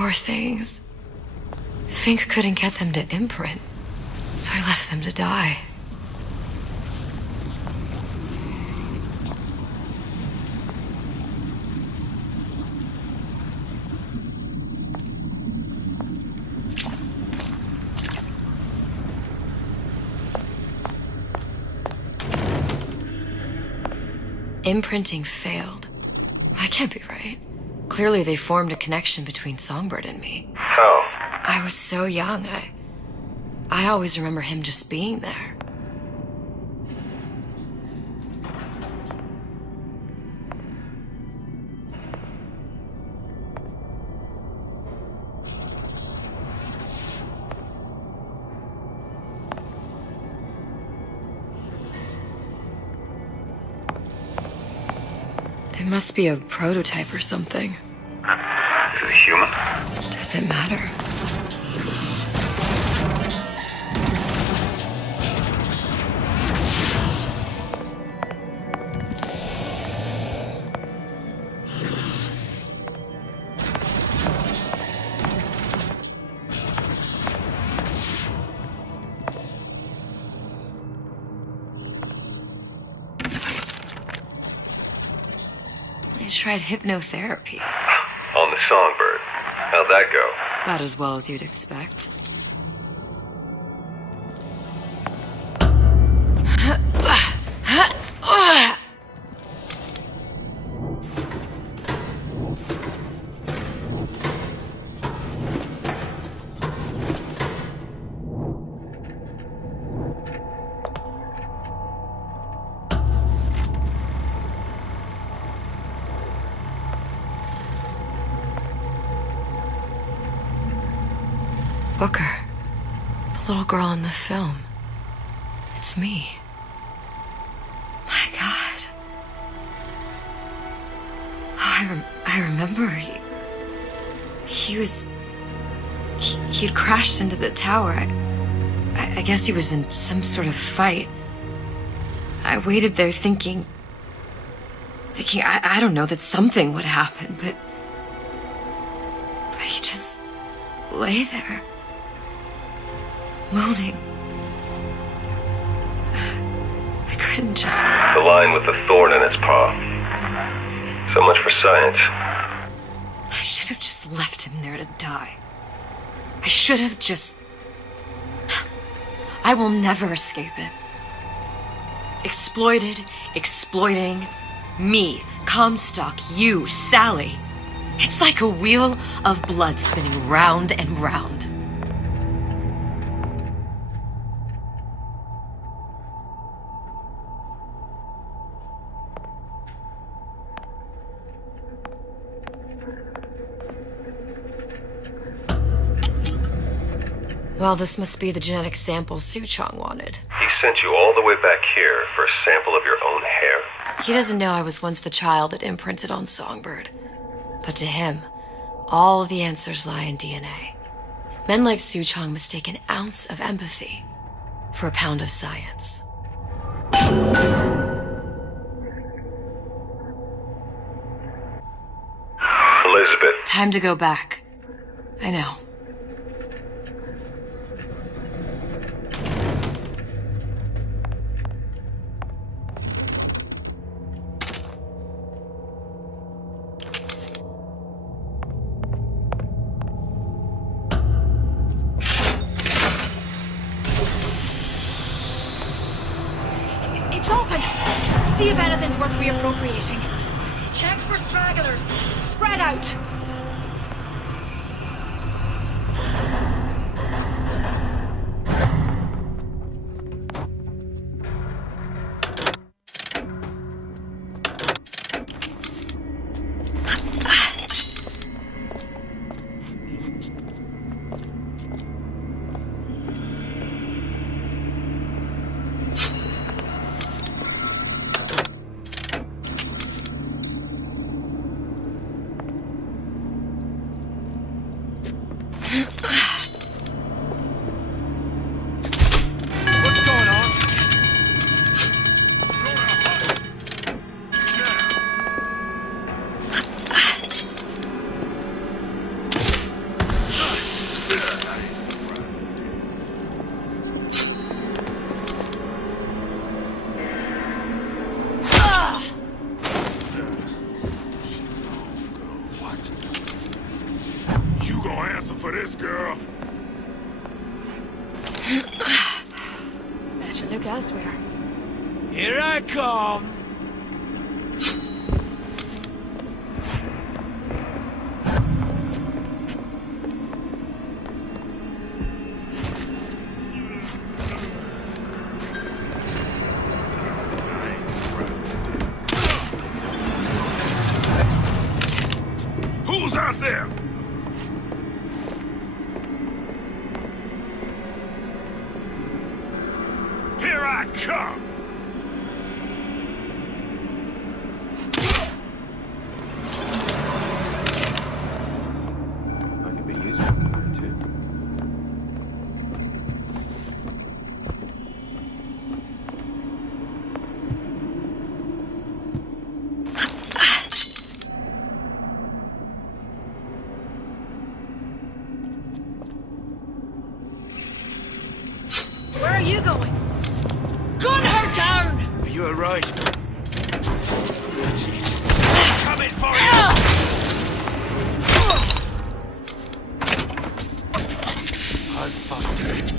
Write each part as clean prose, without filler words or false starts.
Poor things. Fink couldn't get them to imprint, so I left them to die. Imprinting failed. That can't be right. Clearly they formed a connection between Songbird and me. How? I was so young, I always remember him just being there. It must be a prototype or something. Is it a human? Doesn't matter. I tried hypnotherapy. On the Songbird. How'd that go? About as well as you'd expect. Booker, the little girl in the film. It's me. My God. Oh, I remember he'd crashed into the tower. I guess he was in some sort of fight. I waited there thinking I don't know, that something would happen, but he just lay there. Moaning. I couldn't just... The line with the thorn in its paw. So much for science. I should have just left him there to die. I should have just... I will never escape it. Exploited, exploiting, me, Comstock, you, Sally. It's like a wheel of blood spinning round and round. Well, this must be the genetic sample Suchong wanted. He sent you all the way back here for a sample of your own hair? He doesn't know I was once the child that imprinted on Songbird. But to him, all the answers lie in DNA. Men like Suchong mistake an ounce of empathy for a pound of science. Elizabeth. Time to go back. I know. It's open! See if anything's worth reappropriating. Check for stragglers. Spread out! for this girl. Better look elsewhere. Here I come. Who's out there? Here I come! I could be useful here too. Where are you going? Gun her down! Are you alright? Coming for you! I'm fucked.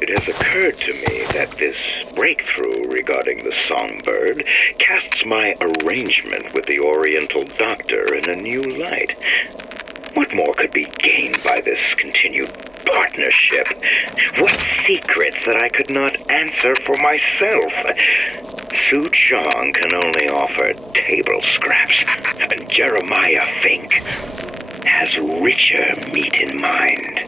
It has occurred to me that this breakthrough regarding the songbird casts my arrangement with the Oriental Doctor in a new light. What more could be gained by this continued partnership? What secrets that I could not answer for myself? Su Chong can only offer table scraps, and Jeremiah Fink has richer meat in mind.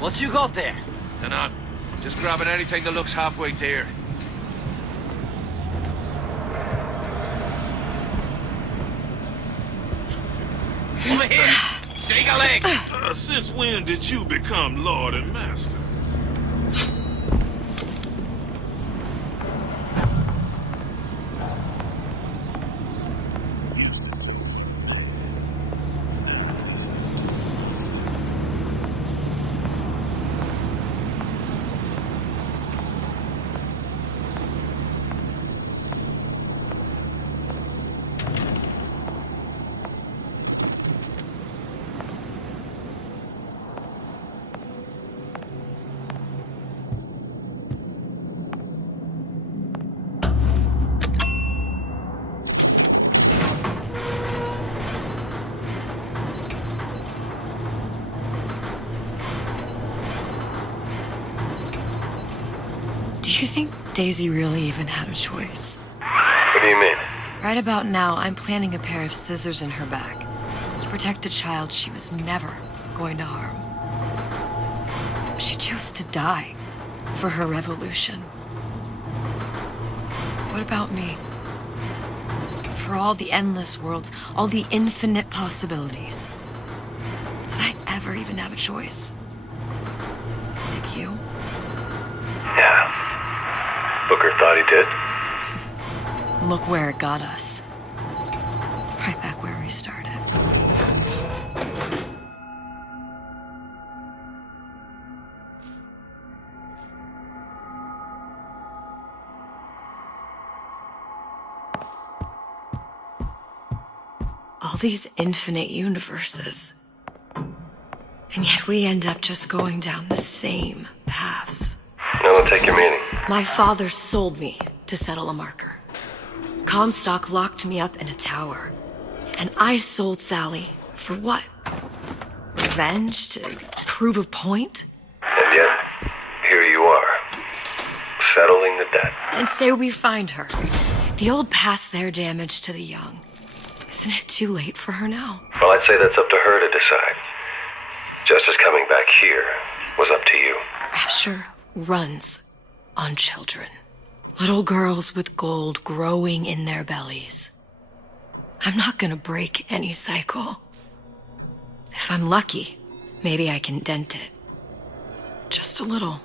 What you got there? Dunno. Just grabbing anything that looks halfway there. Over here! Shake a leg! Since when did you become Lord and Master? Do you think Daisy really even had a choice? What do you mean? Right about now, I'm planting a pair of scissors in her back to protect a child she was never going to harm. She chose to die for her revolution. What about me? For all the endless worlds, all the infinite possibilities. Did I ever even have a choice? Did you? Yeah. Booker thought he did. Look where it got us. Right back where we started. All these infinite universes. And yet we end up just going down the same paths. I don't take your meaning. My father sold me to settle a marker. Comstock locked me up in a tower. And I sold Sally for what? Revenge? To prove a point? And yet, here you are, settling the debt. And say we find her. The old past their damage to the young. Isn't it too late for her now? Well, I'd say that's up to her to decide. Justice coming back here was up to you. Rapture runs on children. Little girls with gold growing in their bellies. I'm not gonna break any cycle. If I'm lucky, maybe I can dent it. Just a little.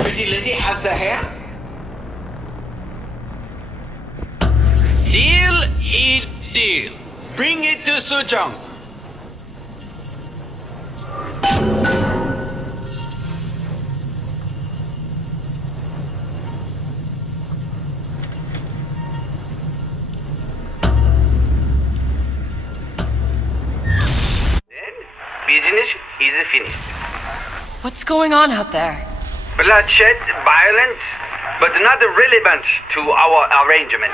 Pretty lady has the hair? Deal is deal. Bring it to Sujong. Business is finished. What's going on out there? Bloodshed, violence, but not relevant to our arrangement.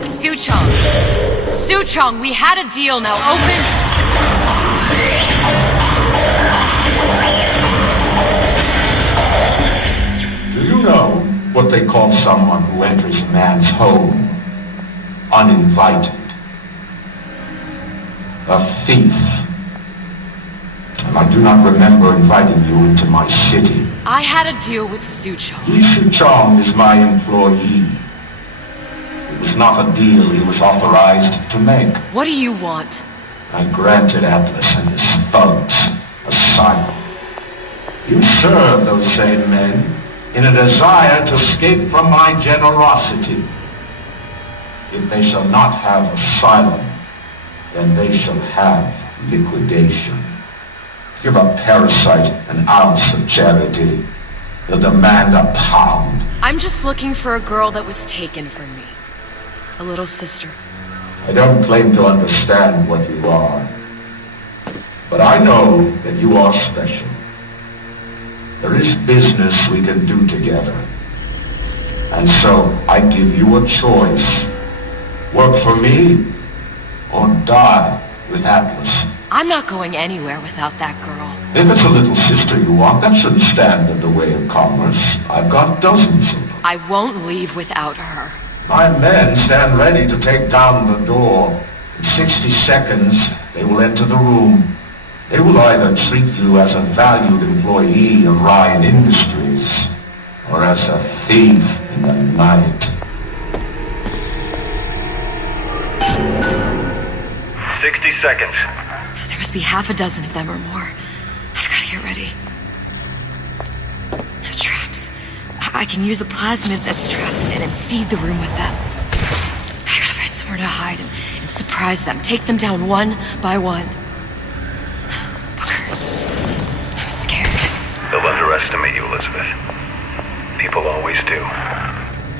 Suchong! Suchong, we had a deal, now open! Do you know what they call someone who enters a man's home uninvited? A thief. And I do not remember inviting you into my city. I had a deal with Suchong. Li Suchong is my employee. It was not a deal he was authorized to make. What do you want? I granted Atlas and his thugs asylum. You serve those same men in a desire to escape from my generosity. If they shall not have asylum, then they shall have liquidation. Give a parasite an ounce of charity. He'll demand a pound. I'm just looking for a girl that was taken from me. A little sister. I don't claim to understand what you are, but I know that you are special. There is business we can do together. And so I give you a choice. Work for me or die with Atlas. I'm not going anywhere without that girl. If it's a little sister you want, that shouldn't stand in the way of commerce. I've got dozens of them. I won't leave without her. My men stand ready to take down the door. In 60 seconds, they will enter the room. They will either treat you as a valued employee of Ryan Industries, or as a thief in the night. 60 seconds. There must be half a dozen of them or more. I've got to get ready. No traps. I can use the plasmids as traps and seed the room with them. I gotta find somewhere to hide and surprise them. Take them down one by one. Booker, I'm scared. They'll underestimate you, Elizabeth. People always do.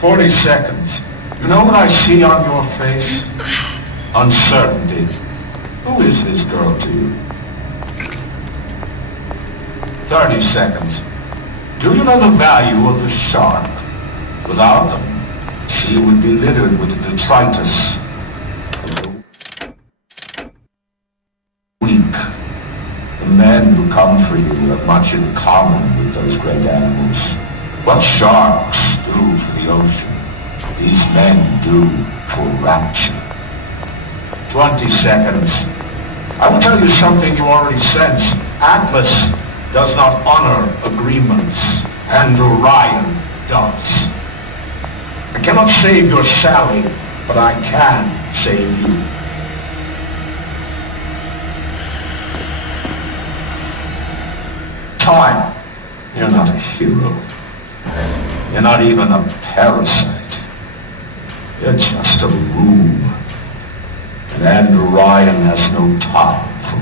40 seconds. You know what I see on your face? Uncertainty. Who is this girl to you? 30 seconds. Do you know the value of the shark? Without them, the sea would be littered with detritus. Weak. The men who come for you have much in common with those great animals. What sharks do for the ocean, these men do for Rapture. 20 seconds. I will tell you something you already sense. Atlas does not honor agreements, and Orion does. I cannot save your Sally, but I can save you. Time. You're not a hero. You're not even a parasite. You're just a room. And Orion has no time for